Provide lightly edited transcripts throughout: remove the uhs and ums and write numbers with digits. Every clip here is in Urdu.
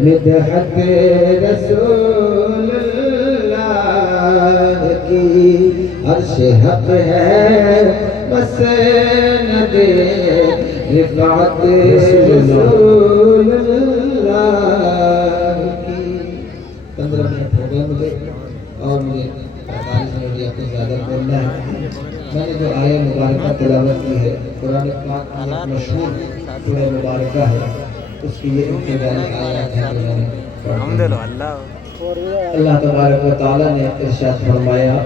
مدحت رسول اللہ کی عرش حق ہے مسند رفعت رسول اللہ کی 15 منٹ ہو گئے مجھے اور مجھے 45 منٹ یا کچھ زیادہ بولنا ہے. میں نے جو آیہ مبارکہ تلاوت کی ہے قرآن پاک کی مشہور سورہ مبارکہ ہے اس کی یہ ابتدائی آیات ہے جو میں نے اللہ تبارک و تعالیٰ نے ارشاد فرمایا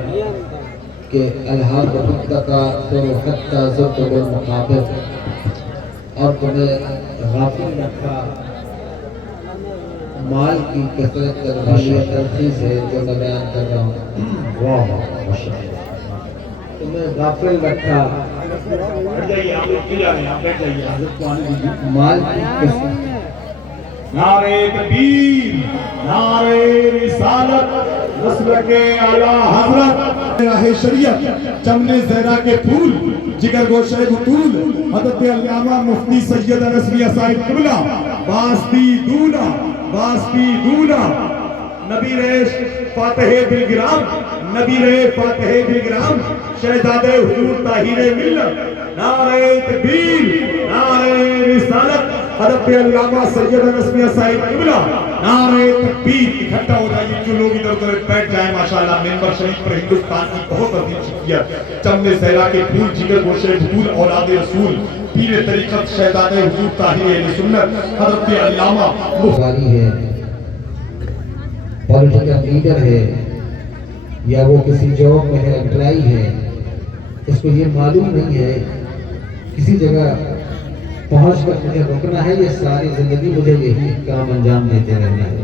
کہ الہاکم التکاثر حتی زرتم المقابر اور تمہیں غافل رکھا مال کی کثرت کروائی تلخی سے جو میں بیان کر رہا ہوں. تمہیں غافل رکھا مال کی کثرت. نعرہ تکبیر، نعرہ رسالت، مسلک اعلیٰ حضرت، راہ شریعت، چمن زہرا کے پھول، جگر گوشہ بطول، حضرت علامہ مفتی سید نصری صاحب قبلہ، واسطی دولہ، نبی ریش فاتح دلگرام، شہزادہ حضور طاہر ملت. نعرہ تکبیر، نعرہ رسالت، حضرت علامہ سید نصری صاحب قبلہ، نعرہ تکبیر. اکٹھا ہو جائیے جو لوگ ادھر ادھر بیٹھ جائیں. ماشاءاللہ ممبر شریف پر ہندوستان کی بہت عظیم شخصیت، چمن زہرا کے پھول، جگر گوشہ بطول، اولاد رسول، پیر طریقت، شہزادہ حضور طاہر اہل سنت، حضرت علامہ مفتی ہے، پولیٹیکل لیڈر ہے یا وہ کسی جاب میں ہے، امپلائی ہے، اس کو یہ معلوم نہیں ہے کسی جگہ پہنچ کر مجھے رکنا ہے، یہ ساری زندگی مجھے یہی کام انجام دیتے رہنا ہے.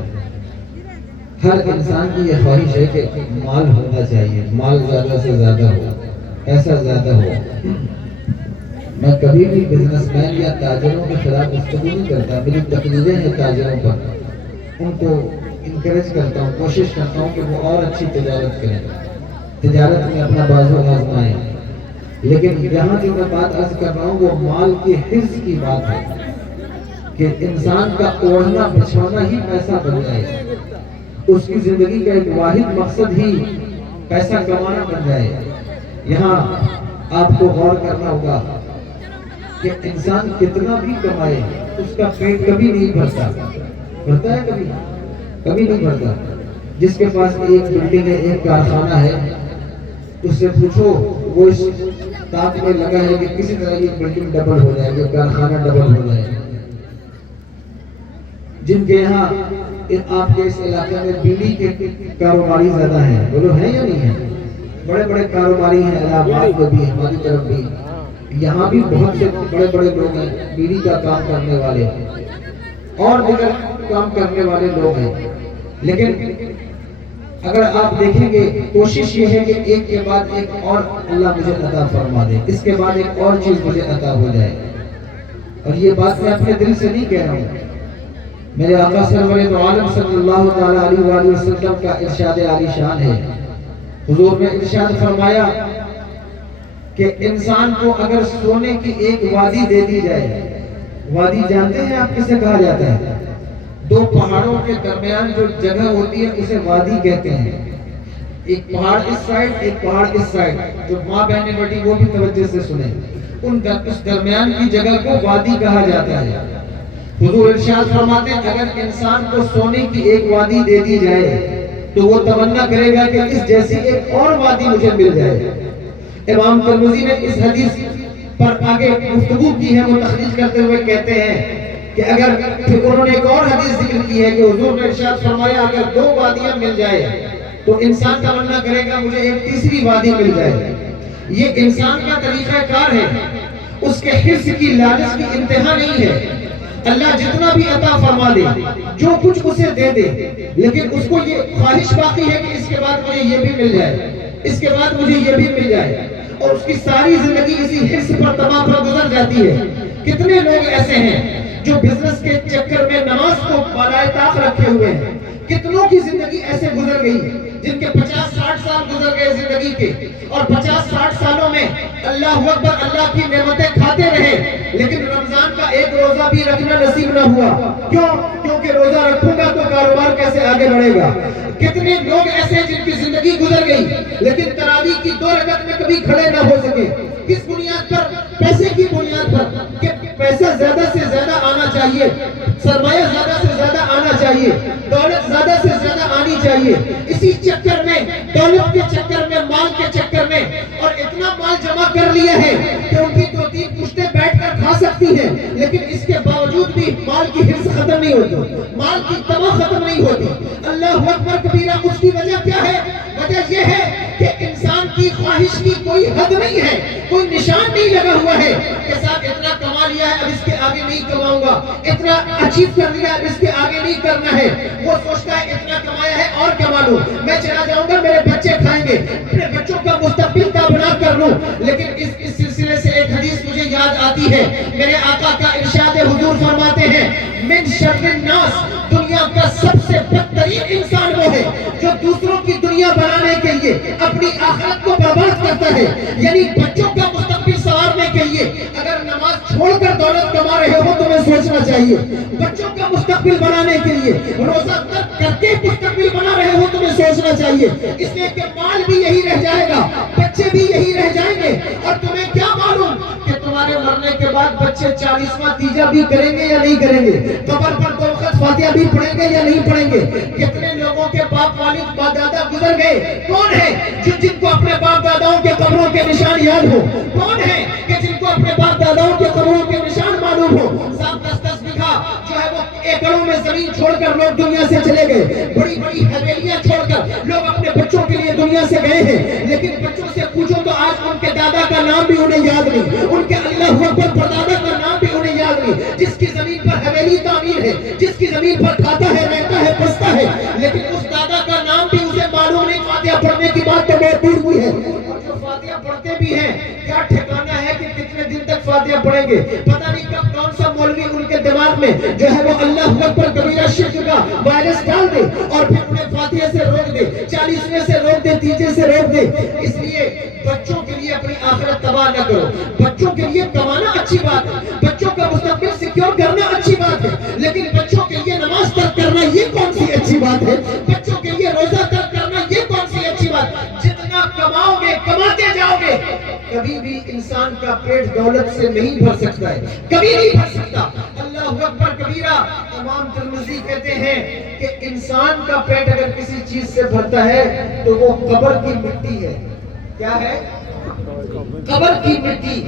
ہر انسان کی یہ خواہش ہے کہ مال ہونا چاہیے، مال زیادہ سے زیادہ ہو، ایسا زیادہ ہو. میں کبھی بھی بزنس مین یا تاجروں کے خلاف گفتگو نہیں کرتا. میری تقریریں ہیں تاجروں پر، ان کو انکریج کرتا ہوں، کوشش کرتا ہوں کہ وہ اور اچھی تجارت کریں، تجارت میں اپنا بازو آزمائیں. لیکن یہاں جو میں بات عرض کر رہا ہوں وہ مال کے حفظ کی بات ہے کہ انسان کا اوڑھنا بچھونا ہی پیسہ بن جائے، اس کی زندگی کا ایک واحد مقصد ہی پیسہ کمانا بن جائے. یہاں آپ کو غور کرنا ہوگا کہ انسان کتنا بھی کمائے اس کا پیٹ کبھی نہیں بھرتا. بھرتا ہے کبھی نہیں بھرتا. جس کے پاس ایک بلڈنگ ہے، ایک کارخانہ ہے، اس سے پوچھو وہ اس تاک میں لگا ہے کہ کسی طرح یہ بلڈنگ ڈبل ہو جائے گا، کارخانہ ڈبل ہو جائے. جن کے یہاں آپ کے اس علاقے میں بیڑی کے کاروباری زیادہ ہیں، بولو ہیں یا نہیں ہیں؟ بڑے بڑے کاروباری ہیں، الہ آباد میں بھی، ہماری طرف بھی، یہاں بھی بہت سے بڑے بڑے لوگ ہیں بیڑی کا کام کرنے والے اور دیگر کام کرنے والے لوگ ہیں. لیکن اگر آپ دیکھیں گے کوشش یہ ہے کہ ایک کے بعد ایک اور اللہ مجھے عطا فرما دے، اس کے بعد ایک اور چیز مجھے عطا ہو جائے. اور یہ بات میں اپنے دل سے نہیں کہہ رہا ہوں، میرے آقا سرور دو عالم صلی اللہ تعالی علیہ وآلہ وسلم کا ارشاد عالی شان ہے. حضور نے ارشاد فرمایا کہ انسان کو اگر سونے کی ایک وادی دے دی جائے، وادی جانتے ہیں آپ کسے کہا جاتا ہے؟ دو پہاڑوں کے درمیان جو جگہ ہوتی ہے اسے وادی کہتے ہیں. ایک پہاڑ اس سائڈ، ایک پہاڑ اس سائڈ، جو ماں بہنیں بیٹی وہ بھی توجہ سے سنیں، اس درمیان کی جگہ کو وادی کہا جاتا ہے. حضور ارشاد فرماتے ہیں اگر انسان کو سونے کی ایک وادی دے دی جائے تو وہ تمنا کرے گا کہ اس جیسی ایک اور وادی مجھے مل جائے. امام ترمذی نے اس حدیث پر آگے گفتگو کی ہے، وہ تخریج کرتے ہوئے کہتے ہیں کہ اگر پھر انہوں نے ایک اور حدیث ذکر کی ہے کہ حضور نے ارشاد فرمایا اگر دو وادیاں مل جائے تو انسان تمنا کرے گا مجھے ایک تیسری وادی مل جائے. یہ انسان کا طریقہ کار ہے، اس کے حرص کی لالچ کی انتہا نہیں ہے. اللہ جتنا بھی عطا فرما دے، جو کچھ اسے دے دے، لیکن اس کو یہ خواہش باقی ہے کہ اس کے بعد مجھے یہ بھی مل جائے، اس کے بعد مجھے یہ بھی مل جائے، اور اس کی ساری زندگی اسی حرص پر تمام پر گزر جاتی ہے. کتنے لوگ ایسے ہیں جو بزنس کے چکر میں نماز کو بالائے طاق رکھے ہوئے ہیں، کتنوں کی زندگی ایسے گزر گئی جن کے 50-60 سال گزر گئے زندگی کے، اور 50-60 سالوں میں اللہ اکبر اللہ کی نعمتیں کھاتے رہے، لیکن رمضان کا ایک روزہ بھی رکھنا نصیب نہ ہوا۔ کیوں؟ کیونکہ روزہ رکھوں گا تو کاروبار کیسے آگے بڑھے گا۔ کتنے لوگ ایسے ہیں جن کی زندگی گزر گئی لیکن تراویح کی 2 رکعت میں کبھی کھڑے نہ ہو سکے۔ کس بنیاد پر؟ پیسے کی بنیاد پر، کہ پیسہ زیادہ سے زیادہ آنا چاہیے، سرمایہ زیادہ سے زیادہ آنا چاہیے، دولت زیادہ سے زیادہ آنی چاہیے۔ اسی چکر میں، دولت کے چکر میں، مال کے چکر میں، اور اتنا مال جمع کر لیا ہے کہ ان کی 2-3 پشتیں بیٹھ کر کھا سکتی ہیں، لیکن اس کے باوجود بھی مال کی حرص ختم نہیں ہوتی، مال کی تماہ ختم نہیں ہوتی۔ اللہ اکبر کبیرہ۔ اس کی وجہ کیا ہے؟ وجہ یہ ہے کہ انسان کی خواہش کی کوئی حد نہیں ہے، کوئی نشان نہیں لگا ہوا ہے کہ صاحب اتنا کما لیا ہے اب اس کے آگے نہیں کماؤں گا، اتنا اچیو کر لیا اب اس کے آگے نہیں کرنا ہے۔ وہ سوچتا ہے اتنا کمایا ہے اور کما لوں، میں چلا جاؤں گا میرے بچے کھائیں گے، اپنے بچوں کا مستقبل کا بنا کر لوں۔ لیکن اس سلسلے سے ایک حدیث مجھے یاد آتی ہے، میرے آقا کا ارشاد حضور فرماتے ہیں من شر الناس، دنیا کا سب سے بدترین انسان وہ ہے جو دوسروں کی دنیا بنانے کے لیے اپنی آخرت کو برباد کرتا ہے۔ یعنی بچوں کا مستقبل سنوارنے کے لیے اگر نماز چھوڑ کر دولت کما رہے ہو تو تمہیں سوچنا چاہیے، بچوں کا مستقبل بنانے کے لیے روزہ ترک کر کے مستقبل بنا رہے ہو تمہیں سوچنا چاہیے، اس لیے کہ مال بھی یہی رہ جائے گا، بچے بھی یہی رہ جائیں گے، اور تمہیں کیا معلوم کہ تمہارے مرنے کے بعد بچے 40واں تیجا بھی کریں گے یا نہیں کریں گے، قبر پر 2 خط فاتحہ بھی پڑھیں گے یا نہیں پڑھیں گے۔ کتنے لوگوں کے باپ والد باپ دادا گزر گئے، کون ہے جن کو اپنے باپ داداؤں کے قبروں کے نشان یاد ہو؟ کون ہے کہ جن کو اپنے باپ داداؤں کے قبروں کے نشان معلوم ہو؟ 7-10 بیگھہ جو ہے وہ ایکڑوں میں زمین چھوڑ کر لوگ دنیا سے چلے گئے، بڑی بڑی حویلیاں چھوڑ کر لوگ اپنے بچوں کے لیے دنیا سے گئے ہیں، لیکن بچوں سے پوچھو تو آج ان کے دادا کا نام بھی انہیں یاد نہیں، ان کے اللہ اکبر پردادا کا نام بھی انہیں یاد نہیں۔ جس کی زمین پر حویلی تعمیر ہے، جس کی زمین پر کھاتا ہے، رہتا ہے، بستا ہے، لیکن اس دادا کا نام بھی اسے معلوم نہیں۔ فاتحہ پڑھنے کی بات تو بہت دور ہوئی ہے، اور جو فاتحہ پڑھتے بھی ہیں کیا ٹھکانا ہے کہ کتنے دن تک فاتحہ پڑھیں گے، پتہ نہیں کب کون سا مولوی ان کے دماغ میں جو ہے وہ اللہ اکبر کبیرہ شرک کا وائرس ڈال دے اور پھر انہیں فاتحہ سے روک دے، 40ویں سے روک دے، تیجے سے روک دے۔ اس لیے بچوں کے لیے اپنی آخرت تباہ نہ کرو، بچوں کے لیے کمانا اچھی بات ہے، بچوں کا مستقبل سیکیور کرنا اچھی بات ہے، لیکن بچوں کے لیے نماز ترک کرنا یہ کون سی اچھی بات ہے؟ بچوں کے لیے روزہ ترک کرنا یہ کون سی اچھی بات؟ جتنا کماؤ گے، کماتے جاؤ گے، کبھی بھی انسان کا پیٹ دولت سے نہیں بھر سکتا ہے، کبھی نہیں بھر سکتا۔ اللہ اکبر کبیرہ۔ امام ترمذی کہتے ہیں کہ انسان کا پیٹ اگر کسی چیز سے بھرتا ہے تو وہ قبر کی مٹی ہے۔ کیا ہے؟ قبر کی مٹی،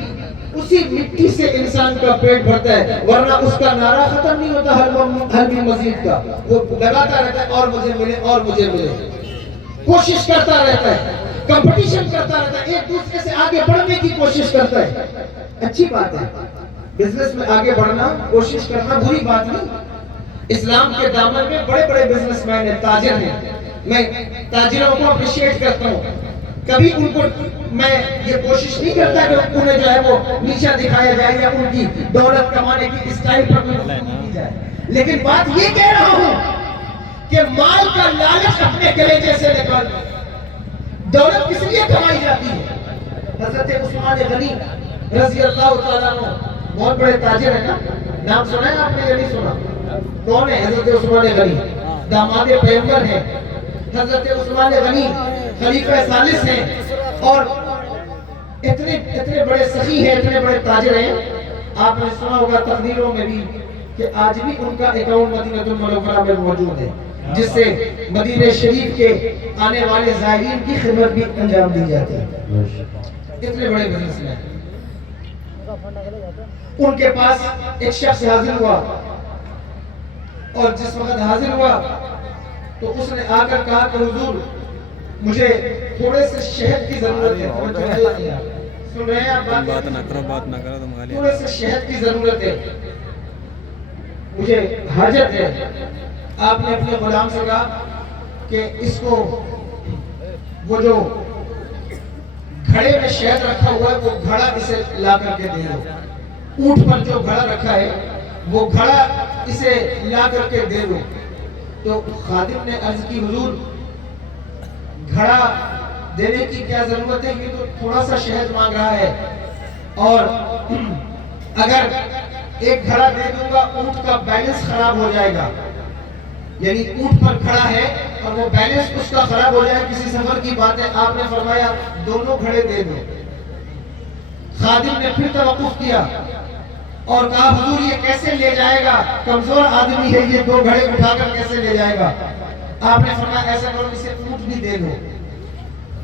اسی مٹی سے انسان کا پیٹ بھرتا ہے، ورنہ اس کا نعرہ ختم نہیں ہوتا حل من مزید کا، وہ لگاتا رہتا ہے اور مجھے ملے اور مجھے ملے، کوشش کرتا رہتا ہے، کمپٹیشن کرتا رہتا ہے، ایک دوسرے سے آگے بڑھنے کی کوشش کرتا ہے۔ اچھی بات ہے، بزنس میں آگے بڑھنا، کوشش کرنا بری بات نہیں۔ اسلام کے دامن میں بڑے بڑے بزنس مین ہیں، تاجر ہیں، میں تاجروں کو اپریشیٹ کرتا ہوں، کبھی ان کو میں یہ کوشش نہیں کرتا کہ انہیں جو ہے وہ نیچا دکھایا جائے یا ان کی دولت کمانے کی اسٹائل پر کی جائے، لیکن بات یہ کہہ رہا ہوں کہ مال کا لالچ اپنے کلیجے سے نکال، دولت کس لیے کمائی جاتی ہے؟ حضرت عثمان غنی رضی اللہ تعالیٰ عنہ بہت بڑے تاجر ہیں نا، نام سنا ہے آپ نے یا نہیں سنا؟ کون ہے حضرت عثمان غنی؟ داماد پیغمبر ہیں حضرت عثمان غنی، خلیفہ ثالث ہیں، اور اتنے بڑے سخی ہیں، اتنے بڑے تاجر ہیں۔ آپ نے سنا ہوگا تقریروں میں بھی کہ آج بھی ان کا اکاؤنٹ مدینہ المنورہ میں موجود ہے، جس سے مدینہ شریف کے آنے والے زائرین کی خدمت بھی انجام دی جاتی ہے۔ اتنے بڑے بزنس مین، ان کے پاس ایک شخص حاضر ہوا، اور جس وقت حاضر ہوا تو اس نے آ کر کہا کہ حضور مجھے تھوڑے سے شہد کی ضرورت ہے۔ سن رہے ہیں آپ بات نہ کرو، تھوڑے سے شہد کی ضرورت ہے، مجھے حاجت ہے۔ آپ نے اپنے غلام سے کہا کہ اس کو وہ جو گھڑے میں شہد رکھا ہوا ہے وہ گھڑا اسے لا کر کے دے دو، اونٹ پر جو گھڑا رکھا ہے وہ گھڑا اسے لا کر کے دے دو۔ تو خادم نے عرض کی حضور گھڑا دینے کی کیا ضرورت ہے، یہ تو تھوڑا سا شہد مانگ رہا ہے، اور اگر ایک گھڑا دے دوں گا اونٹ کا بیلنس خراب ہو جائے گا، یعنی اونٹ پر کھڑا ہے اور وہ بیلنس اس کا خراب ہو جائے، کسی سفر کی بات ہے، آپ نے فرمایا دونوں گھڑے دے دو۔ خادم نے پھر توقف کیا اور کہا حضور یہ کیسے لے جائے گا، کمزور آدمی ہے، یہ دو گھڑے اٹھا کر کیسے لے جائے گا؟ آپ نے فرمایا ایسا کرو اسے اونٹ بھی دے دو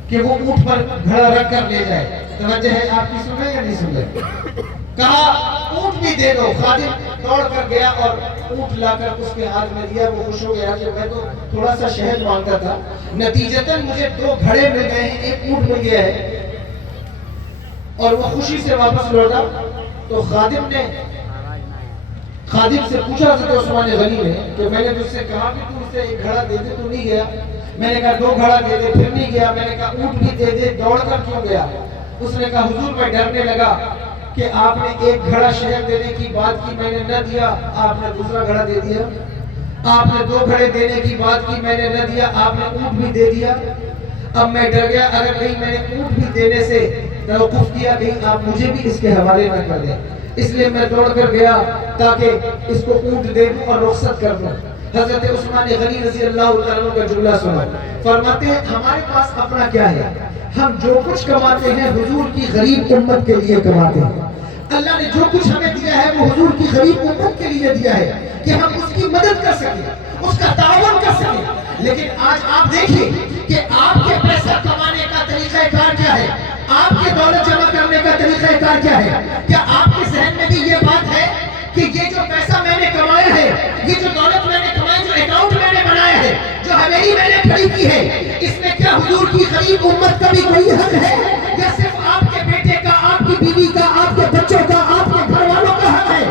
کہ وہ اونٹ پر گھڑا رکھ کر لے جائے۔ توجہ ہے آپ کی، سن رہے یا نہیں سن رہے؟ کہا اونٹ بھی دے دو۔ خادم دوڑ کر گیا اور اونٹ لا کر اس کے ہاتھ میں دیا، وہ خوش ہو گیا کہ میں تو تھوڑا سا شہد مانگتا تھا، نتیجتاً مجھے دو گھڑے مل گئے ہیں، ایک اونٹ مل گیا ہے، اور وہ خوشی سے واپس لوٹا۔ تو خادم نے سے پوچھا حضرت عثمان غنی نے کہ میں نے تجھ سے کہا کہ تو اسے ایک گھڑا دے دے، تو نہیں گیا۔ میں نے کہا دو گھڑا دے دے، پھر نہیں گیا۔ میں نے کہا اونٹ بھی دے دے، دوڑ کر کیوں گیا؟ اس نے کہا حضور میں ڈرنے لگا کہ آپ نے ایک گھڑا شہد دینے کی بات کی، میں نے نہ دیا، آپ نے دوسرا گھڑا دے دیا۔ آپ نے دو گھڑے دینے کی بات کی، میں نے نہ دیا، آپ نے اونٹ بھی دے دیا۔ اب میں ڈر گیا اگر کہیں میں نے اونٹ بھی دینے سے توقف کیا، کہیں آپ مجھے بھی اس کے حوالے نہ کر دیں، اس لیے میں دوڑ کر گیا تاکہ اس کو اونٹ دے دوں اور رخصت کر دوں۔ حضرت عثمان غنی رضی اللہ تعالیٰ عنہ کا جملہ سنو، فرماتے ہیں ہمارے پاس اپنا کیا ہے، ہم جو کچھ کماتے ہیں حضور کی غریب امت کے لیے کماتے ہیں۔ اللہ نے جو کچھ ہمیں دیا ہے وہ حضور کی غریب امت کے لیے دیا ہے کہ ہم اس کی مدد کر سکیں، اس کا تعاون کر سکیں۔ لیکن آج آپ دیکھیں کہ آپ کے پیسہ کمانے کا طریقہ کار کیا ہے، آپ کے دولت جمع کرنے کا طریقہ کار کیا ہے؟ کیا آپ کے ذہن میں بھی یہ بات ہے کہ یہ جو پیسہ میں نے کمایا ہے، یہ جو دولت میں نے کمائی، جو اکاؤنٹ میں نے بنایا ہے، جو حویلی میں نے کھڑی کی ہے، اس میں کیا حضور کی غریب امت کا بھی کوئی حق ہے، یا صرف آپ کے بیٹے کا، آپ کی بیوی کا، آپ کے بچوں کا، آپ کے گھر والوں کا حق ہے؟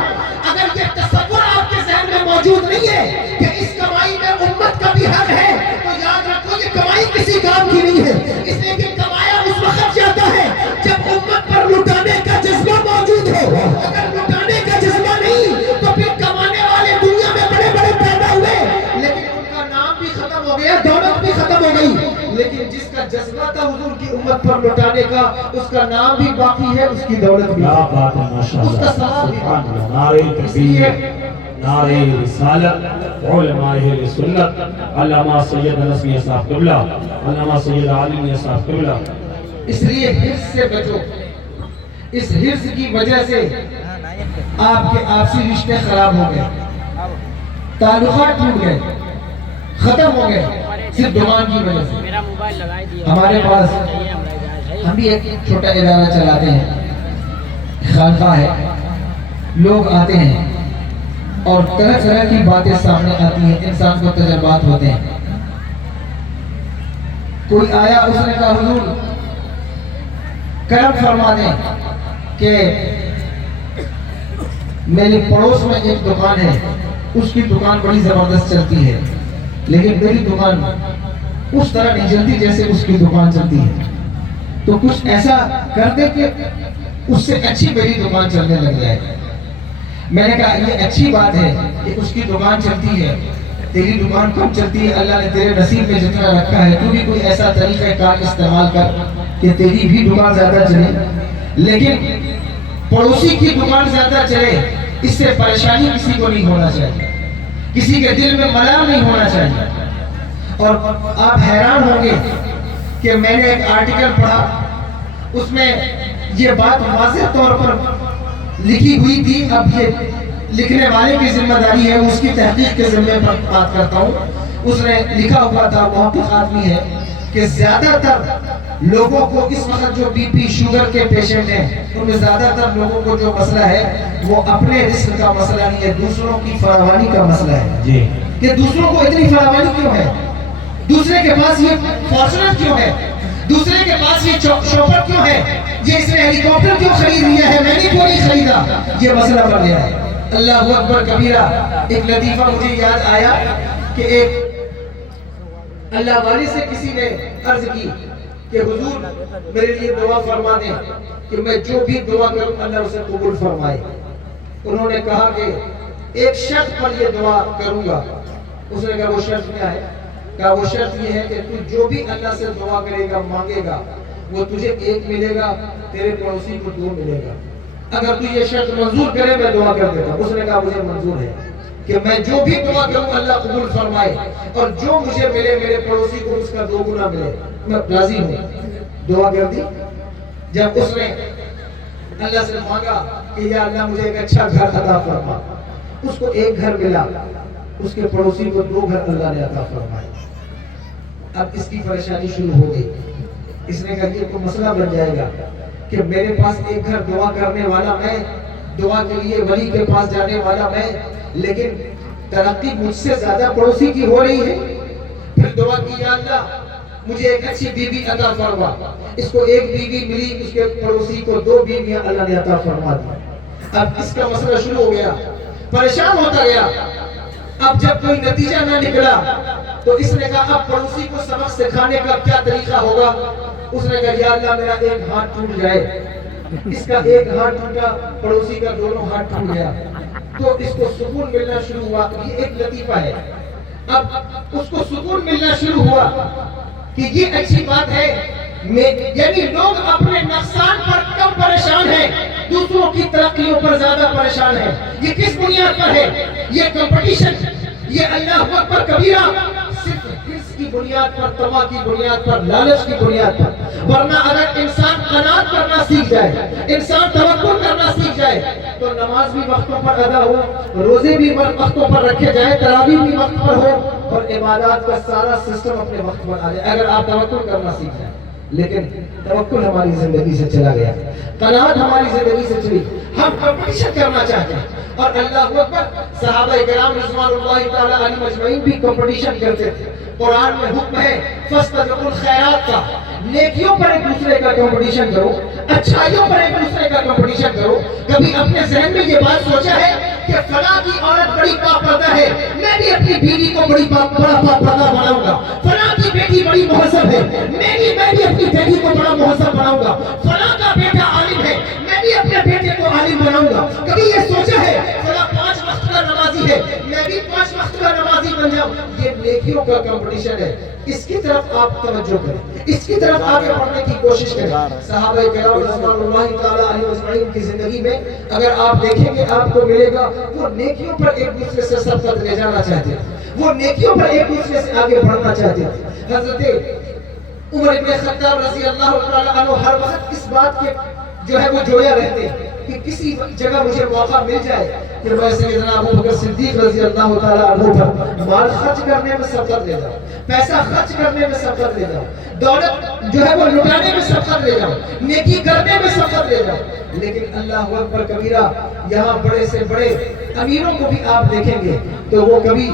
اگر یہ تصور آپ کے ذہن میں موجود نہیں ہے کہ اس کمائی میں امت کا بھی حق ہے، تو یاد رکھو یہ کمائی کسی کام کی نہیں ہے، اس لیے کہ کمایا اس وقت جاتا ہے جب امت پر لٹانے کا جذبہ موجود ہو۔ اگر لٹانے کا جذبہ نہیں تو پھر کمانے والے دنیا میں بڑے بڑے پیدا ہوئے لیکن ان کا نام بھی ختم ہو گیا، دولت بھی ختم ہو گئی، لیکن جس کا جذبہ تھا حضور کی امت پر لٹانے کا، اس کا نام بھی باقی ہے، اس کی دولت بھی، کیا بات ہے، ماشاءاللہ، اس کا ثواب بھی سبحان اللہ، نعرہ تکبیر، نعرہ رسالت، علماء اہل سنت، علامہ سید نسمی صاحب قبلہ، علامہ سید عالمی صاحب قبلہ۔ اس لیے حرص سے بچو، اس حرص کی وجہ سے آپ کے آپسی رشتے خراب ہو گئے، تعلقات ٹوٹ گئے، ختم ہو گئے، صرف دمان کی وجہ سے۔ ہمارے پاس ہم بھی ایک چھوٹا ادارہ چلاتے ہیں، خانقاہ ہے، لوگ آتے ہیں اور طرح طرح کی باتیں سامنے آتی ہیں، انسان کو تجربات ہوتے ہیں۔ کوئی آیا، اس نے کہا حضور کرم فرما دیں کہ میرے پڑوس میں ایک دکان ہے، اس کی دکان بڑی زبردست چلتی ہے، لیکن میری دکان اس طرح نہیں چلتی جیسے اس کی دکان چلتی ہے، تو کچھ ایسا کر دے کہ اس سے اچھی میری دکان چلنے لگ جائے۔ میں نے کہا یہ اچھی بات ہے کہ اس کی دکان چلتی ہے، تیری دکان کم چلتی ہے، اللہ نے تیرے نصیب میں جتنا رکھا ہے، تو بھی کوئی ایسا طریقہ کار استعمال کر کہ تیری بھی دکان زیادہ چلے، لیکن پڑوسی کی دکان زیادہ چلے، اس سے پریشانی کسی کو نہیں ہونا چاہیے، کسی کے دل میں ملال نہیں ہونا چاہیے۔ اور آپ حیران ہوں گے کہ میں نے ایک آرٹیکل پڑھا، اس میں یہ بات واضح طور پر لکھی ہوئی تھی، اب یہ لکھنے والے کی ذمہ داری ہے، اس کی تحقیق کے ذمہ پر بات کرتا ہوں۔ اس نے لکھا ہوا تھا، محقق آدمی ہے، کہ زیادہ تر لوگوں کو اس وقت جو بی پی شوگر کے پیشنٹ ہیں، ان میں زیادہ تر لوگوں کو جو مسئلہ ہے وہ اپنے رزق کا مسئلہ نہیں ہے، دوسروں کی فراوانی کا مسئلہ ہے۔ جی، کہ دوسروں کو اتنی فراوانی کیوں ہے، دوسرے کے پاس یہ فارچونر کیوں ہے، دوسرے کے پاس یہ شوپر کیوں ہے، یہ اس نے ہیلی کاپٹر کیوں خرید لیا ہے، میں نے کیوں نہیں خریدا، یہ مسئلہ بن گیا ہے۔ اللہ اکبر کبیرہ۔ ایک لطیفہ مجھے یاد آیا کہ ایک اللہ والی سے کسی نے عرض کی کہ حضور میرے لیے دعا فرما دیں کہ میں جو بھی دعا کروں اللہ اسے قبول فرمائے۔ انہوں نے کہا کہ ایک شرط پر یہ دعا کروں گا اس نے کہا وہ شرط کیا ہے؟ کہا وہ شرط یہ ہے کہ تو جو بھی اللہ سے دعا کرے گا مانگے گا وہ تجھے 1 ملے گا، تیرے پڑوسی کو 2 ملے گا، اگر تو یہ شرط منظور کرے میں دعا کر دیتا ہوں۔ اس نے کہا مجھے منظور ہے کہ میں جو بھی دعا کروں اللہ قبول فرمائے، اور جو مجھے ملے میرے پڑوسی کو اس کا 2 گنا ملے، میں راضی ہوں۔ دعا کر دی۔ جب اس نے اللہ سے مانگا کہ یا اللہ مجھے ایک اچھا گھر عطا فرما، اس کو 1 گھر ملا، اس کے پڑوسی کو 2 گھر اللہ نے عطا فرمائے۔ اب اس کی پریشانی شروع ہو گئی۔ اس نے کہا یہ تو مسئلہ بن جائے گا کہ میرے پاس 1 گھر دعا کرنے والا میں، دعا کے لیے ولی کے پاس جانے والا میں، لیکن ترقی مجھ سے زیادہ پڑوسی کی ہو رہی ہے۔ پھر دعا کی یا اللہ مجھے ایک اچھی بیوی عطا فرما، اس کو 1 بیوی ملی، اس کے پڑوسی کو 2 بیویاں اللہ نے عطا فرما دی۔ اب اس کا مسئلہ شروع ہو گیا، پریشان ہوتا گیا۔ اب جب کوئی نتیجہ نہ نکلا تو اس نے کہا اب پڑوسی کو سبق سکھانے کا کیا طریقہ ہوگا؟ اس نے کہا یا اللہ میرا 1 ہاتھ ٹوٹ جائے، اس کا 1 ہاتھ ٹوٹا، پڑوسی کا 2 ہاتھ ٹوٹ گیا، تو اس کو سکون ملنا شروع ہوا۔ یہ ایک لطیفہ ہے۔ اب اس کو سکون ملنا شروع ہوا کہ یہ اچھی بات ہے، یعنی لوگ اپنے نقصان پر کم پریشان ہیں، دوسروں کی ترقیوں پر زیادہ پریشان ہیں۔ یہ کس بنیاد پر ہے؟ یہ کمپٹیشن، یہ اللہ اکبر کبیرہ صرف حرص کی بنیاد پر، طمع کی بنیاد پر، لالچ کی بنیاد پر۔ ورنہ اگر انسان قناعت کرنا سیکھ جائے، انسان توکل کرنا سیکھ جائے، تو نماز بھی وقتوں پر ادا ہو، روزے بھی وقتوں پر رکھے جائے، تراویح بھی وقت پر ہو، اور عبادات کا سارا سسٹم اپنے وقت پر آ جائے، اگر آپ توکل کرنا سیکھ جائیں۔ لیکن توکل ہماری زندگی سے چلا گیا، قناعت ہماری زندگی سے چلی، ہم کمپٹیشن کرنا چاہتے ہیں۔ اور اللہ اکبر، صحابہ کرام رضوان اللہ تعالی علیہم اجمعین بھی کمپٹیشن کرتے تھے۔ قرآن میں حکم ہے فاستبقوا الخیرات کا، نیکیوں پر ایک دوسرے کا کمپٹیشن کرو، اچھائیوں پر ایک دوسرے کا کمپٹیشن کرو۔ کبھی اپنے ذہن میں یہ بات سوچا ہے کہ فلاں کی عورت بڑی پاکپردہ ہے، میں بھی اپنی بیوی کو بڑا پاکپردہ بناؤں گا۔ فلاں کی بیٹی بڑی مہذب ہے، میں بھی اپنی بیٹی کو بڑا مہذب بناؤں گا۔ فلاں کا بیٹا عالم ہے، میں بھی اپنے بیٹے کو عالم بناؤں گا۔ کبھی یہ سوچا ہے فلاں 5 وقت کا نمازی ہے، میں بھی 5 وقت کا نمازی بن جاؤں؟ یہ نیکیوں کا کمپٹیشن ہے، اس کی طرف آپ توجہ کریں، اس کی طرف آگے بڑھنے کی کوشش کریں۔ صحابہ کرام رضوان اللہ تعالی علیہ وسلم کی زندگی میں اگر آپ دیکھیں گے آپ کو ملے گا وہ نیکیوں پر ایک دوسرے سے سبقت لے جانا چاہتے ہیں، وہ نیکیوں پر ایک دوسرے سے آگے بڑھنا چاہتے ہیں۔ حضرت عمر ابن خطاب رضی اللہ تعالی عنہ ہر وقت اس بات کے جو ہے وہ جویا رہتے ہیں کہ کسی جگہ مجھے موقع مل جائے کہ میں سیدنا ابو بکر صدیق رضی اللہ تعالی عنہ پر مال خرچ کرنے میں سبقت لے جاؤں، پیسہ خرچ کرنے میں سبقت لے جاؤں، دولت جو ہے وہ لٹانے میں سبقت لے جاؤں، نیکی کرنے میں سبقت لے جاؤں۔ لیکن اللہ اکبر کبیرہ، یہاں بڑے سے بڑے امیروں کو بھی آپ دیکھیں گے تو وہ کبھی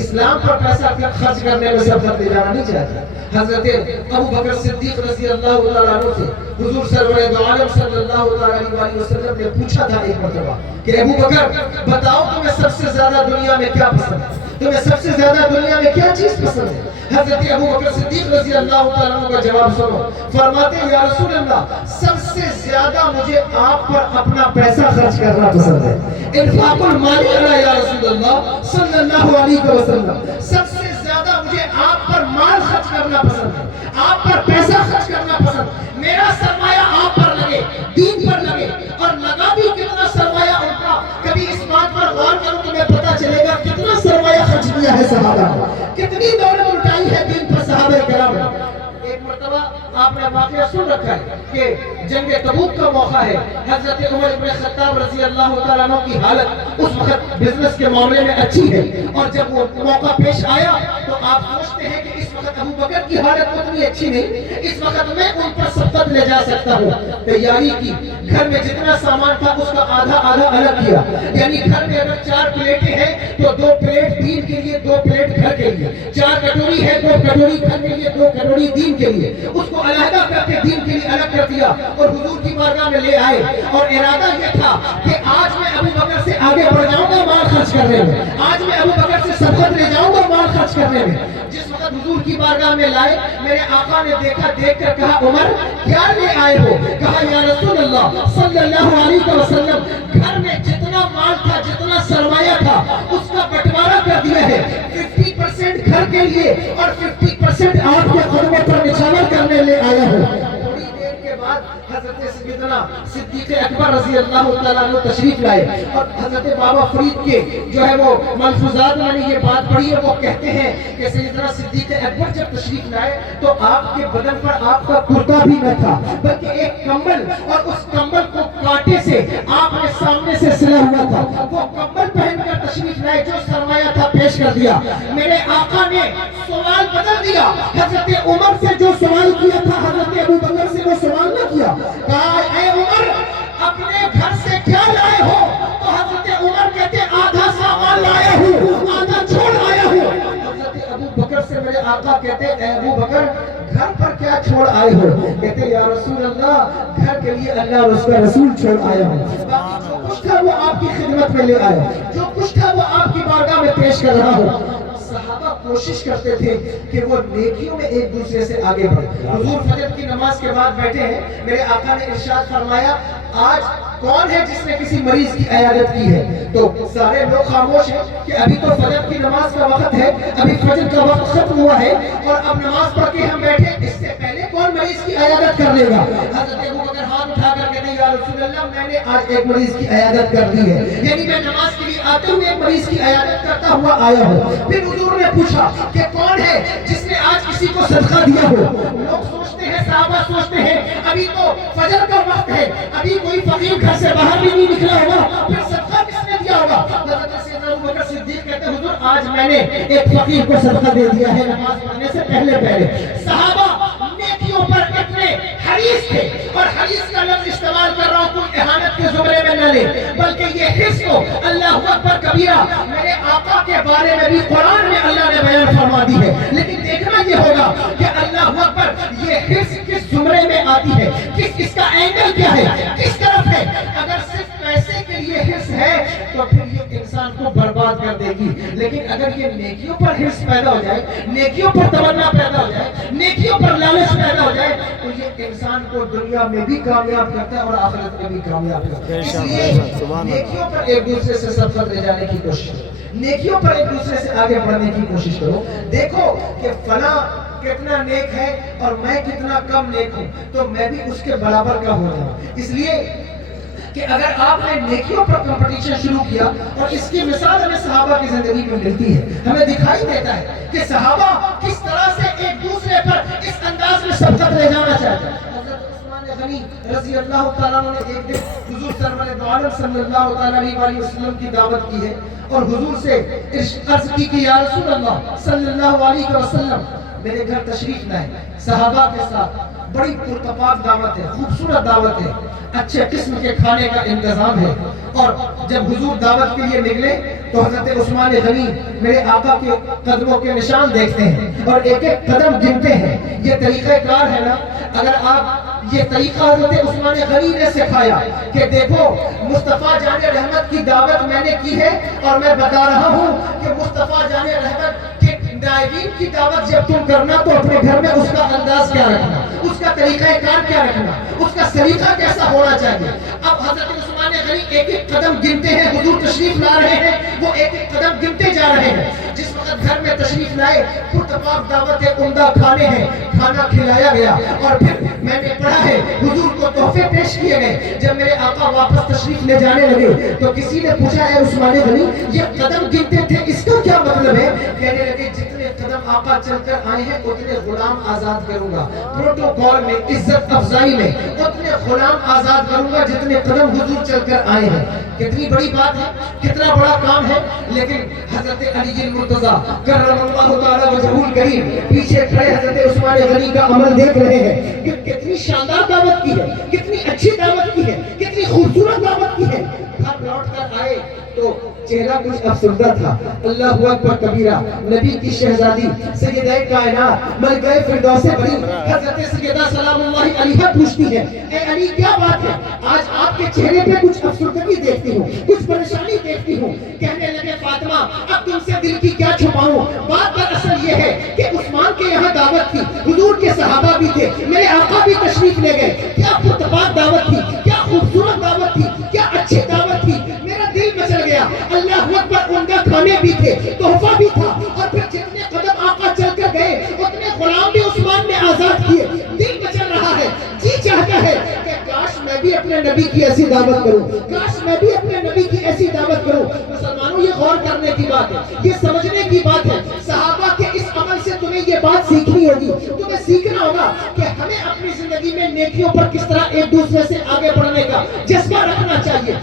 اسلام پر پیسہ خرچ کرنے میں سبقت لے جانا نہیں چاہتے۔ حضرت ابو بکر صدیق رضی اللہ تعالیٰ عنہ سے حضور سرور دو عالم صلی اللہ علیہ وسلم نے پوچھا تھا ایک مرتبہ کہ ابو بکر بتاؤ تمہیں سب سے زیادہ دنیا میں کیا پسند ہے، تمہیں سب سے زیادہ دنیا میں کیا چیز پسند ہے؟ حضرت ابو بکر صدیق رضی اللہ تعالیٰ عنہ کا جواب سنو، فرماتے ہیں یا رسول اللہ سب سے زیادہ مجھے آپ پر اپنا پیسہ خرچ کرنا پسند ہے، انفاق المال علی یا رسول اللہ صلی اللہ علیہ وسلم، سب سے زیادہ مجھے آپ پر مال خرچ کرنا پسند ہے، آپ پر پیسہ خرچ کرنا پسند، میرا سرمایہ آپ پر لگے، دین پر لگے، اور لگا بھی کتنا سرمایہ ان کا، کبھی اس بات پر غور کرو تمہیں پتہ چلے گا کتنا سرمایہ خرچ کیا ہے صحابہ، کتنی دولت لٹائی ہے دین پر صحابہ کرام نے۔ ایک مرتبہ آپ نے واقعہ سن رکھا ہے کہ جنگ تبوک کا موقع ہے، حضرت عمر ابن خطاب رضی اللہ تعالیٰ عنہ کی حالت اس وقت بزنس کے معاملے میں اچھی ہے، اور جب وہ موقع پیش آیا تو آپ سوچتے ہیں کہ اس وقت ابو بکر کی حالت اتنی اچھی نہیں، اس وقت میں ان پر سبقت لے جا سکتا ہوں۔ تیاری کی، گھر میں جتنا سامان تھا اس کا آدھا آدھا الگ کیا، یعنی گھر میں اگر 4 پلیٹیں ہیں تو 2 پلیٹ دین کے لیے، 2 پلیٹ گھر کے لیے، 4 کٹوری ہے 2 کٹوری گھر کے لیے، 2 کٹوری دین کے لیے، اس کو علیحدہ کر کے دین کے لیے الگ کر دیا اور حضور کی بارگاہ میں لے آئے، اور ارادہ یہ تھا کہ آج میں ابو بکر سے آگے بڑھ جاؤں گا مال خرچ کرنے میں، آج میں ابو بکر سے سبقت لے جاؤں گا مال خرچ کرنے میں۔ جس وقت حضور کی بارگاہ میں لائے میرے آقا نے دیکھا، دیکھ کر کہا عمر کیا لے آئے ہو؟ کہا یا رسول اللہ صلی اللہ علیہ وسلم گھر میں جتنا مال تھا، جتنا سرمایہ تھا اس کا بٹوارا کر دیا ہے، 50% گھر کے لیے اور 50% آپ کے قدموں پر نچھاور کرنے لے آیا ہوں۔ تھوڑی دیر کے بعد حضرت سیدنا صدیق اکبر رضی اللہ تعالیٰ عنہ تشریف لائے اور حضرت بابا فرید کے جو ہے وہ ملفوظات میں نے یہ بات پڑھی ہے، وہ کہتے ہیں کہ سیدنا صدیق اکبر جب تشریف لائے تو آپ کے بدن پر آپ کا کرتا بھی نہ تھا بلکہ ایک کمبل، اور اس کمبل کو کانٹے سے آپ نے سامنے سے سلا ہوا تھا۔ وہ کمبل پہن کر تشریف لائے، جو سرمایہ تھا پیش کر دیا۔ میرے آقا نے سوال بدل دیا، حضرت عمر سے جو سوال کیا تھا حضرت ابو بکر سے وہ سوال نہ کیا۔ کہا اے عمر اپنے گھر سے کیا لائے ہو؟ تو حضرت عمر کہتے آدھا سامان لایا ہوں، آدھا چھوڑ آیا ہوں۔ حضرت ابو بکر سے میرے آقا کہتے اے ابو بکر گھر پر کیا چھوڑ آئے ہو؟ کہتے یا رسول اللہ گھر کے لیے اللہ اور اس کا رسول چھوڑ آیا ہوں، باقی جو کچھ تھا وہ آپ کی خدمت میں لے آیا، جو کچھ تھا وہ آپ کی بارگاہ میں پیش کر رہا ہوں۔ صحابہ کوشش کرتے تھے کہ وہ نیکیوں میں ایک دوسرے سے آگے بڑھیں۔ حضور فجر کی نماز کے بعد بیٹھے ہیں، میرے آقا نے ارشاد فرمایا آج کون ہے جس نے کسی مریض کی عیادت کی ہے؟ تو سارے لوگ خاموش ہیں کہ ابھی تو فجر کی نماز کا وقت ہے، ابھی فجر کا وقت ختم ہوا ہے اور اب نماز پڑھ کے ہم بیٹھے، اس سے پہلے کون مریض کی عیادت کر لے گا؟ حضرت ابو بکر ہاتھ اٹھا کر کہتے ہیں یا رسول اللہ میں نے آج ایک مریض کی عیادت کر دی ہے، یعنی میں نماز کے لیے آتے ہوئے ایک مریض کی عیادت کرتا ہوا آیا ہوں۔ پھر حضور نے پوچھا کہ کون ہے جس نے آج کسی کو صدقہ دیا ہو؟ لوگ سوچتے ہیں، صحابہ سوچتے ہیں ابھی تو فجر کا وقت ہے، ابھی کوئی فقیر گھر سے باہر بھی نہیں نکلا ہوگا، پھر صدقہ کس نے دیا ہوگا؟ حضرت سیدنا ابو بکر صدیق کہتے ہیں حضور آج میں نے ایک فقیر کو صدقہ دے دیا ہے نماز پڑھنے سے پہلے۔ صحابہ نیکیوں پر اتنے حریص تھے، اور حریص کا لفظ استعمال کر رہا ہوں کوئی اہانت کے زمرے میں نہ لے، بلکہ یہ حرص کو اللہ اکبر کبیرہ میرے آقا کے بارے میں بھی قرآن میں اللہ نے بیان فرما دی ہے، لیکن دیکھنا یہ ہوگا کہ اللہ اکبر یہ حرص کس زمرے میں آتی ہے، اس کا اینگل کیا ہے، کس طرف ہے۔ اگر صرف پیسے کے لیے حرص ہے تو پھر یہ انسان کو برباد کر دے گی، لیکن اگر یہ نیکیوں پر حرص پیدا ہو جائے، نیکیوں پر تمنا پیدا ہو جائے، نیکیوں پر لالچ پیدا ہو جائے تو یہ انسان کو دنیا میں بھی کامیاب کرتا ہے اور آخرت میں بھی کامیاب کرتا ہے۔ اس لیے نیکیوں پر ایک دوسرے سے سبقت لے جانے کی کوشش کرو، نیکیوں پر ایک دوسرے سے آگے بڑھنے کی کوشش کرو۔ دیکھو کہ فلاں کتنا نیک ہے اور میں کتنا کم نیک ہوں تو میں بھی اس کے برابر کا ہو جاؤں۔ اس لیے کہ اگر آپ نے نیکیوں پر کمپٹیشن شروع کیا، اور اس کی مثال ہمیں صحابہ کی زندگی میں ملتی ہے، ہمیں دکھائی دیتا ہے کہ صحابہ کس طرح سے ایک دوسرے پر اس انداز میں سبقت لے جانا چاہتے ہیں۔ حضرت عثمان غنی رضی اللہ تعالیٰ عنہ نے ایک دن حضور سرور دو عالم صلی اللہ تعالیٰ علیہ وسلم کی دعوت کی ہے اور حضور سے عرض کی کہ یا رسول اللہ صلی اللہ علیہ وسلم میرے گھر تشریف لائیں، صحابہ کے ساتھ بڑی پرتپاک دعوت ہے، خوبصورت دعوت ہے، اچھے قسم کے کھانے کا انتظام ہے۔ اور جب حضور دعوت کے لیے نکلے تو حضرت عثمان غنی میرے آقا کے قدموں کے نشان دیکھتے ہیں اور ایک ایک قدم گنتے ہیں۔ یہ طریقہ کار ہے نا، اگر آپ یہ طریقہ حضرت عثمان غنی نے سکھایا کہ دیکھو مصطفیٰ جان رحمت کی دعوت میں نے کی ہے اور میں بتا رہا ہوں کہ مصطفیٰ جان رحمت کے نائبین کی دعوت جب تم کرنا تو اپنے گھر میں اس کا انداز کیا رکھنا، اس کا طریقہ کار کیا رکھنا، اس کا سلیقہ کیسا ہونا چاہیے۔ اب حضرت عثمان غنی ایک ایک قدم گنتے ہیں، حضور تشریف لا رہے ہیں، وہ ایک ایک قدم گنتے جا رہے ہیں۔ جس وقت گھر میں تشریف لائے پرتپاک دعوت ہے، عمدہ کھانے ہیں، کھانا کھلایا گیا اور پھر میں نے پڑھا ہے حضور کو تحفے پیش کیے گئے۔ جب میرے آقا واپس تشریف لے جانے لگے تو کسی نے پوچھا اے عثمان غنی یہ قدم گنتے تھے اس کا کیا مطلب ہے؟ کہنے لگے جتنے قدم آقا چل کر آئے ہیں اتنے غلام آزاد کروں گا، پروٹوکول میں عزت افزائی میں اتنے غلام آزاد کروں گا جتنے قدم حضور چل کر آئے ہیں۔ کتنی بڑی بات ہے، کتنا بڑا کام ہے، لیکن حضرت علی المرتضیٰ کرم اللہ تعالی وجہہ الکریم پیچھے کھڑے حضرت عثمان غنی کا عمل دیکھ رہے ہیں کہ کتنی شاندار دعوت کی ہے، کتنی اچھی دعوت کی ہے، کتنی خوبصورت دعوت کی ہے۔ گھر لوٹ کر آئے تو چہرہ کچھ افسردہ تھا۔ اللہ اکبر کبیرہ، نبی کی شہزادی سیدہ کائنات ملکہ فردوس بری حضرت سیدہ سلام اللہ علیہا پوچھتی ہے اے علی کیا بات ہے، آج آپ کے چہرے پہ کچھ افسردگی دیکھتی ہوں، کچھ پریشانی دیکھتی ہوں۔ کہنے لگے فاطمہ اب تم سے دل کی کیا چھپاؤں، بات دراصل یہ ہے کہ عثمان کے یہاں دعوت تھی، حضور کے صحابہ بھی تھے، میرے آقا بھی تشریف لے گئے، کیا پرتپاک دعوت تھی، کیا خوبصورت دعوت تھی، کیا اچھی دعوت تھی، میرا دل مچل گیا۔ اللہ اکبر، عمدہ کھانے بھی تھے، تحفہ بھی تھا، اور پھر جتنے قدم آپ گئے اتنے غلام بھی عثمان نے آزاد کیے. دل مچل رہا ہے, جی چاہتا ہے کہ کاش میں بھی اپنے نبی کی ایسی دعوت کروں, کاش میں بھی اپنے نبی کی ایسی دعوت کروں. مسلمانوں یہ غور کرنے کی بات ہے, یہ سمجھنے کی بات ہے. صحابہ کے اس عمل سے تمہیں یہ بات سیکھنی ہوگی, تمہیں سیکھنا ہوگا کہ ہمیں اپنی زندگی میں نیکیوں پر کس طرح ایک دوسرے سے آگے بڑھنے کا جذبہ رکھنا چاہیے.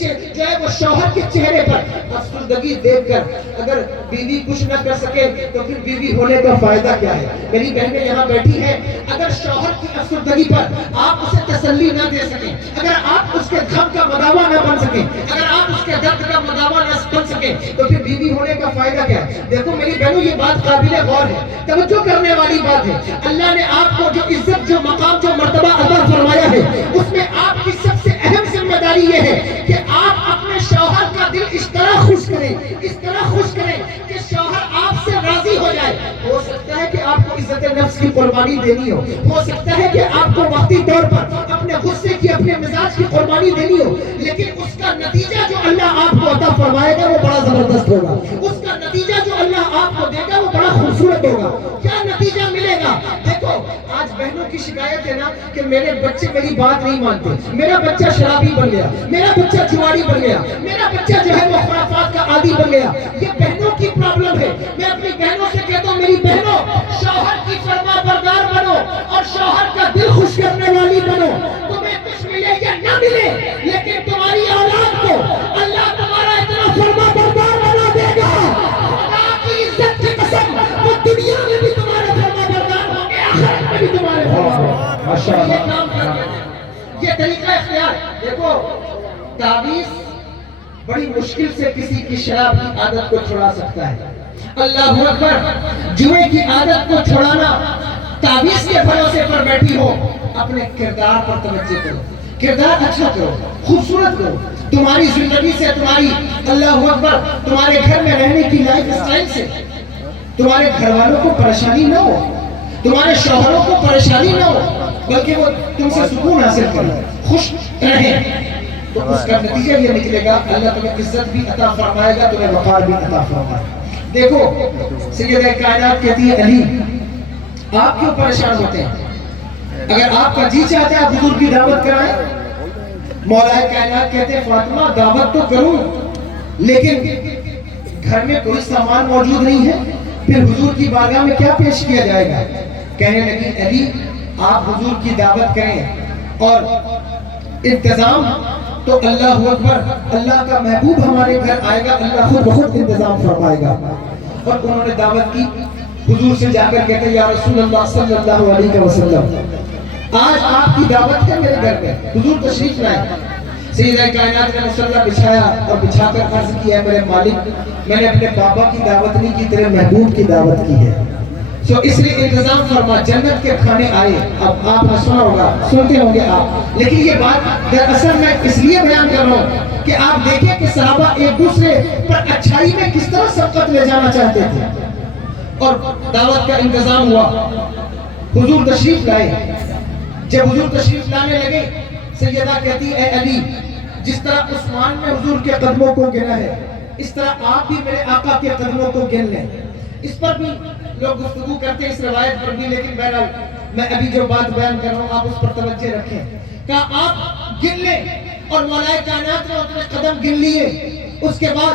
جو ہے وہ شوہر کے چہرے پر افسردگی دیکھ کر اگر بیوی کچھ نہ کر سکے تو پھر بیوی ہونے کا فائدہ کیا ہے؟ میری بہنیں یہاں بیٹھی ہیں, اگر شوہر کی افسردگی پر آپ اسے تسلی نہ دے سکیں, اگر آپ اس کے غم کا مداوا نہ بن سکیں, اگر آپ اس کے درد کا مداوا نہ بن سکیں تو پھر بیوی ہونے کا فائدہ کیا ہے؟ دیکھو میری بہنوں, یہ بات قابل غور ہے, توجہ کرنے والی بات ہے. اللہ نے آپ کو جو عزت, جو مقام, جو مرتبہ عطا فرمایا ہے, اس میں آپ کی سب سے اہم ذمہ داری یہ ہے کہ آپ اپنے شوہر کا دل اس طرح خوش کریں, اس طرح خوش کریں کہ شوہر آپ سے راضی ہو جائے. ہو سکتا ہے کہ آپ کو عزت نفس کی قربانی دینی ہو سکتا ہے کہ آپ کو وقتی طور پر اپنے غصے کی, اپنے مزاج کی قربانی دینی ہو, لیکن اس کا نتیجہ جو اللہ آپ کو عطا فرمائے گا وہ بڑا زبردست ہوگا. اس کا نتیجہ جو اللہ آپ کو دے گا وہ بڑا خوبصورت ہوگا. کیا نتیجہ ملے گا؟ دیکھو آج بہنوں کی شکایت ہے نا کہ میرے بچے میری بات نہیں مانتے, میرا بچہ شرابی بن گیا, میرا بچہ جواری بن گیا, میرا بچہ جو ہے وہ خرافات کا عادی بن گیا. یہ بہنوں کی پرابلم ہے. میں اپنی بہنوں سے کہتا ہوں, میری بہنوں شوہر کی فرما بردار بنو اور شوہر کا دل خوش کرنے والی بنو. تمہیں کچھ ملے یا نہ ملے, لیکن تمہاری اولاد کو اللہ تمہارا اتنا فرما بردار بنا دے گا, خدا کی عزت کی قسم, وہ دنیا میں بھی تمہارے فرما بردار ہوں گے, آخرت میں بھی تمہارے فرما بردار. یہ کام کرتے ہیں, یہ طریقہ اختیار. دیکھو تعویذ بڑی مشکل سے کسی کی شراب کی عادت کو چھڑا سکتا ہے. اللہ اکبر, جوئے کی عادت کو چھڑانا, تعویذ کے بھروسے پر بیٹھی ہو, اپنے کردار پر توجہ کرو, کردار اچھا کرو, خوبصورت کرو. تمہاری زندگی سے, تمہاری اللہ اکبر تمہارے گھر میں رہنے کی لائف اسٹائل سے تمہارے گھر والوں کو پریشانی نہ ہو, تمہارے شوہروں کو پریشانی نہ ہو, بلکہ وہ تم سے سکون حاصل کریں, خوش رہیں. تو اس کا نتیجہ یہ نکلے گا اللہ تمہیں عزت بھی عطا فرمائے گا, تمہیں وقار بھی عطا فرمائے گا. دیکھو سیدہ کائنات کہتی ہے علی آپ کیوں پریشان ہوتے ہیں؟ اگر آپ کا جی چاہتے ہیں آپ حضور کی دعوت کرائیں. مولا کائنات کہتے ہیں فاطمہ دعوت تو کروں لیکن گھر میں کوئی سامان موجود نہیں ہے, پھر حضور کی بارگاہ میں کیا پیش کیا جائے گا؟ کہنے لگی علی آپ حضور کی دعوت کریں اور انتظام تو اللہ اکبر, اللہ کا محبوب ہمارے گھر آئے گا, اللہ خود بخود انتظام فرمائے گا. اور انہوں نے دعوت کی, حضور سے جا کر کہتے ہیں یا رسول اللہ صلی اللہ علیہ وسلم آج آپ کی دعوت ہے میرے گھر میں, حضور تشریف لائے. سیدہ کائنات نے مصلی بچھایا اور بچھا کر عرض کیا میرے مالک میں نے اپنے بابا کی دعوت نہیں کی, تیرے محبوب کی دعوت کی ہے, سو اس لیے انتظام فرما, جنت کے کھانے آئے. اب آپ نے سنا ہوگا, سنتے ہوں گے آپ, لیکن یہ بات دراصل میں اس لیے بیان کر رہا ہوں کہ آپ دیکھیں کہ صحابہ ایک دوسرے پر اچھائی میں کس طرح سبقت لے جانا چاہتے تھے. اور دعوت کا انتظام ہوا, حضور تشریف لائے. جب حضور تشریف لانے لگے سیدہ کہتی اے علی جس طرح عثمان نے حضور کے قدموں کو گنا ہے اس طرح آپ بھی میرے آقا کے قدموں کو گن لیں. اس پر بھی لوگ گفتگو کرتے ہیں, اس روایت پر بھی, لیکن بہرحال میں ابھی جو بات بیان کر رہا ہوں آپ اس پر توجہ رکھیں. کہا آپ گن لیں, اور مولا کائنات نے اپنے قدم گن لیے. اس کے بعد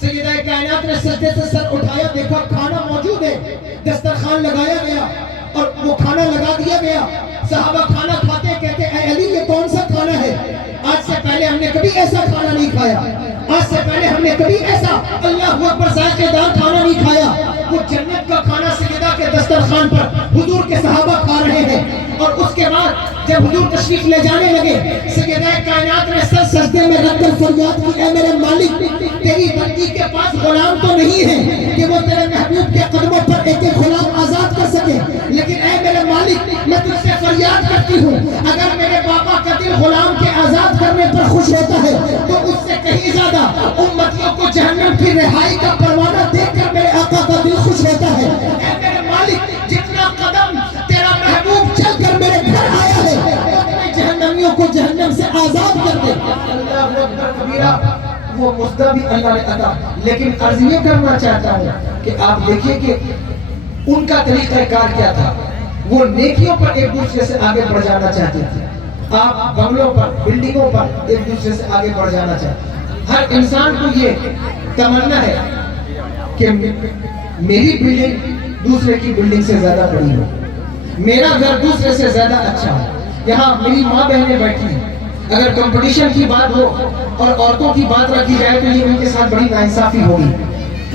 سیدہ کائنات نے سجدے سے سر اٹھایا, دیکھا کھانا موجود ہے, دسترخوان لگایا گیا اور وہ کھانا لگا دیا گیا. صحابہ کھانا کھاتے کہتے اے علی یہ کون سا کھانا ہے؟ آج سے پہلے ہم نے کبھی ایسا کھانا نہیں کھایا, آج سے پہلے ہم نے کبھی ایسا اللہ اکبر ذائقے دار کھانا نہیں کھایا. وہ جنت کا کھانا سیدہ کے دسترخوان پر حضور کے صحابہ کھا رہے ہیں. اور اس کے بعد جب حضور تشریف لے جانے لگے سیدہ کائنات نے سر سجدے میں رکھ کر فریاد کی اے میرے مالک تیری بندی کے پاس غلام تو نہیں ہے کہ وہ تیرے محبوب کے قدموں پر ایک ایک غلام آزاد کر سکے, لیکن اے میرے مالک میں تجھ سے فریاد کرتی ہوں اگر میرے بابا کا دل غلام کے آزاد کرنے پر خوش ہوتا ہے تو اس سے کہیں زیادہ امتیوں کو جہنم کی رہائی کا پروانہ دیکھ کر میرے آقا کا دل خوش ہوتا ہے. اے میرے مالک جتنا قدم تیرا محبوب چل کر میرے گھر آیا ہے اتنے جہنمیوں کو جہنم سے آزاد کر دے. اللہ اکبر کبیرہ. وہ مزدہ بھی اللہ نے عطا. لیکن عرض یہ کرنا چاہتا ہوں کہ آپ دیکھیے کہ ان کا طریقہ کار کیا تھا. وہ نیکیوں پر ایک دوسرے سے آگے بڑھ جانا چاہتے تھے. آپ بنگلوں پر بلڈنگوں پر ایک دوسرے سے آگے بڑھ جانا چاہتے ہیں. ہر انسان کو یہ تمنا ہے کہ میری بلڈنگ دوسرے کی بلڈنگ سے زیادہ بڑی ہو, میرا گھر دوسرے سے زیادہ اچھا ہو. یہاں میری ماں بہنیں بیٹھی ہیں, اگر کمپٹیشن کی بات ہو اور عورتوں کی بات رکھی جائے تو یہ ان کے ساتھ بڑی ناانصافی ہوگی.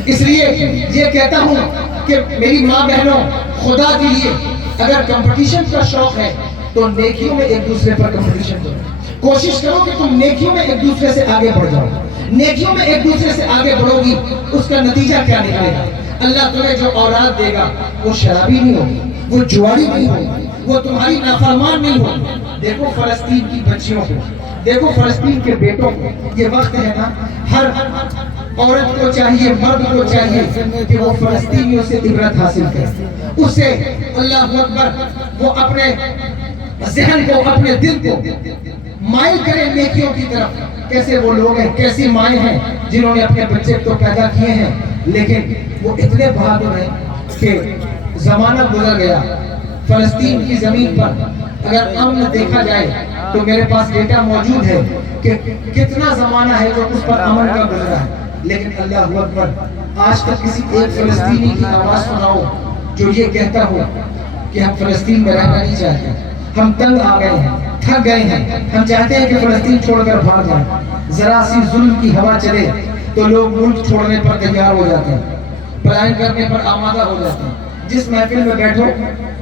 اس لیے یہ کہتا ہوں کہ میری ماں بہنوں, خدا کے لیے اگر کمپٹیشن کا شوق ہے تو نیکیوں میں ایک دوسرے پر کمپٹیشن کرو. کوشش کرو کہ تم نیکیوں میں ایک دوسرے سے آگے بڑھ جاؤ. نیکیوں میں ایک دوسرے سے آگے بڑھو گی, اس کا نتیجہ کیا نکلے گا؟ اللہ تمہیں جو اولاد دے گا وہ شرابی نہیں ہوگی, وہ جواری نہیں ہوگی, وہ تمہاری نافرمان نہیں ہوگی. دیکھو فلسطین کی بچیوں کو, دیکھو فلسطین کے بیٹوں کو. یہ وقت ہے نا, ہر عورت کو چاہیے, مرد کو چاہیے کہ وہ فلسطینیوں سے عبرت حاصل کرے. اس سے اللہ اکبر وہ اپنے ذہن کو, اپنے دل کو مائل کرے نیکیوں کی طرف. کیسے وہ لوگ ہیں, کیسی مائیں ہیں جنہوں نے اپنے بچے کو پیدا کیے ہیں, لیکن وہ اتنے بہادر ہیں کہ زمانہ گزر گیا. فلسطین کی زمین پر اگر امن دیکھا جائے تو میرے پاس ڈیٹا موجود ہے کہ کتنا زمانہ ہے جو اس پر امن کا گزرا ہے. لیکن اللہ اکبر, آج تک کسی ایک فلسطینی کی آواز سناؤ جو یہ کہتا ہو کہ ہم فلسطین میں رہنا نہیں چاہتے, ہم تنگ آ گئے ہیں, تھک گئے ہیں, ہم چاہتے ہیں کہ فلسطین چھوڑ کر بھاگ جائیں. ذرا سی ظلم کی ہوا چلے تو لوگ ملک چھوڑنے پر تیار ہو جاتے ہیں, پلائن کرنے پر آمادہ ہو جاتے ہیں. جس محفل میں بیٹھو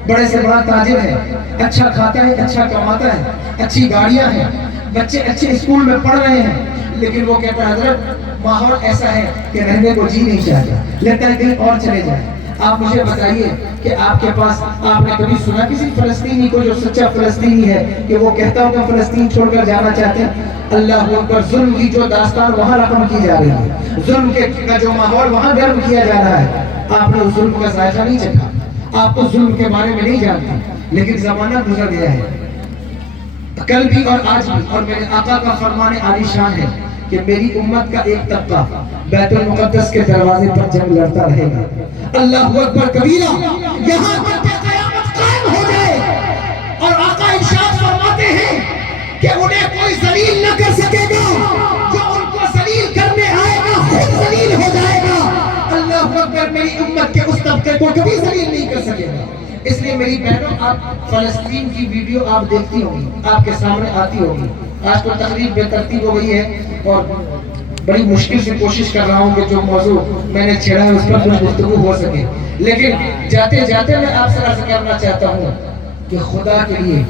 بڑے سے بڑا تاجر ہے, اچھا کھاتا ہے, اچھا کماتا ہے, اچھی گاڑیاں ہیں, بچے اچھے اسکول میں پڑھ رہے ہیں, لیکن وہ کہتا ہے حضرت ماحول ایسا ہے کہ رہنے کو جی نہیں چاہتا, لگتا ہے کہیں اور چلے جائیں. آپ مجھے بتائیے کہ آپ کے پاس, آپ نے کبھی سنا کسی فلسطینی کو جو سچا فلسطینی ہے کہ وہ کہتا ہو کہ فلسطین چھوڑ کر جانا چاہتے ہیں؟ اللہ اکبر, ظلم کی جو داستان وہاں رقم کی جا رہی ہے, ظلم کا جو ماحول وہاں گرم کیا جا رہا ہے, آپ نے اس ظلم کا ذائقہ نہیں چکھا, آپ تو ظلم کے بارے میں نہیں جانتے. لیکن زمانہ گزر گیا ہے, کل بھی اور آج بھی, اور میرے آقا کا فرمان عالی شان ہے کہ میری امت کا ایک طبقہ بیت المقدس کے دروازے پر جنگ لڑتا رہے گا. اللہ اکبر کبیرہ, یہاں تک کہ قیامت قائم ہو جائے. اور آقا ارشاد فرماتے ہیں کہ انہیں کوئی ذلیل نہ کر سکے گا, جو ان کو ذلیل کرنے آئے گا خود ذلیل ہو جائے گا. اللہ اکبر, میری امت کے اس طبقے کو کبھی ذلیل نہیں کر سکے گا. اس لیے میری بہنوں, آپ فلسطین کی ویڈیو آپ دیکھتی ہوگی, آپ کے سامنے آتی ہوگی. آج تو تقریب بے ترتیب ہو گئی ہے اور بڑی مشکل سے کوشش کر رہا ہوں کہ جو موضوع میں نے چھیڑا ہے اس پر کچھ گفتگو ہو سکے. لیکن جاتے جاتے میں آپ سے عرض کرنا چاہتا ہوں کہ خدا کے لیے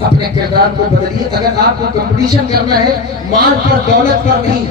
اپنے کردار کو بدلیے. اگر آپ کو کمپٹیشن کرنا ہے مال پر, دولت پر نہیں,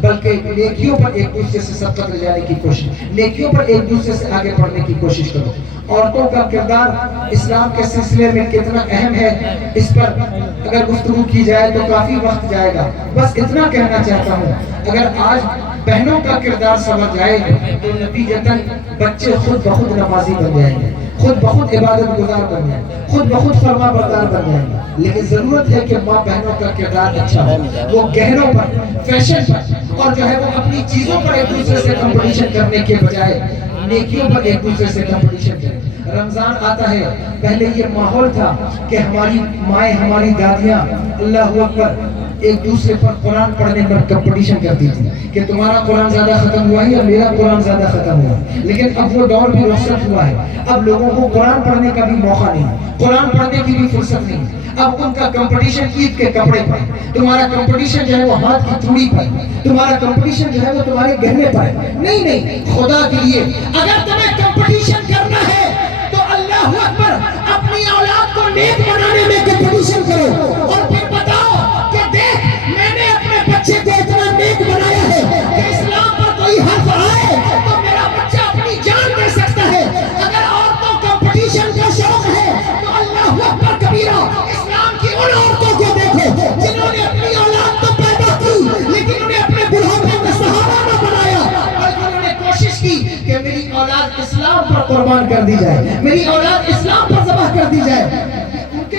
بلکہ نیکیوں پر ایک دوسرے سے سبقت لے جانے کی کوشش, نیکیوں پر ایک دوسرے سے آگے بڑھنے کی کوشش کرو. عورتوں کا کردار اسلام کے سلسلے میں کتنا اہم ہے, اس پر اگر گفتگو کی جائے تو کافی وقت جائے گا. بس اتنا کہنا چاہتا ہوں, اگر آج بہنوں کا کردار سمجھ جائے تو نتیجتاً بچے خود بخود نمازی بن جائیں گے, خود بخود عبادت گزار بن جائیں گے, خود بخود فرما بردار بن جائیں گے. لیکن ضرورت ہے کہ ماں بہنوں کا کردار اچھا ہو, وہ گہنوں پر, فیشن پر اور جو ہے وہ اپنی چیزوں پر ایک دوسرے سے کمپٹیشن کرنے کے بجائے نیکیوں پر ایک دوسرے سے کمپٹیشن کریں. رمضان آتا ہے, پہلے یہ ماحول تھا کہ ہماری مائیں, ہماری دادیاں اللہ اکبر ایک دوسرے پر قرآن پڑھنے پر کمپٹیشن کرتی تھی کہ تمہارا قرآن زیادہ ختم ہوا ہے یا میرا قرآن زیادہ ختم ہوا. لیکن اب وہ دور بھی رخصت ہوا ہے, اب لوگوں کو قرآن پڑھنے کا بھی موقع نہیں, قرآن پڑھنے کی بھی فرصت نہیں. اب ان کا کمپٹیشن عید کے کپڑے پر, تمہارا کمپٹیشن جو ہے وہ ہاتھ کی چوڑی پر, تمہارا کمپٹیشن جو ہے وہ تمہارے گہنے پر ہے. نہیں نہیں, خدا کے لیے اگر تمہیں کمپٹیشن کرنا ہے تو اللہ اکبر اپنی اولاد کو نیک بنانے میں کمپٹیشن کرو, اور پھر بتاؤ کہ دیکھ میں نے اپنے بچے کو اتنا نیک بنایا ہے کہ اسلام پر کوئی حرف آئے تو میرا بچہ اپنی جان دے سکتا ہے. اگر عورتوں کمپٹیشن کا شوق ہے تو اللہ اکبر کبیرہ, اسلام کی ان عورتوں کو دیکھو جنہوں نے اپنی اولاد تو پیدا کی لیکن انہیں اپنے بڑھاپے میں سہارا نہ بنایا, بلکہ انہوں نے کوشش کی کہ میری اولاد اسلام پر قربان کر دی جائے, میری اولاد اسلام پر ذبح کر دی جائے. ان کے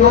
2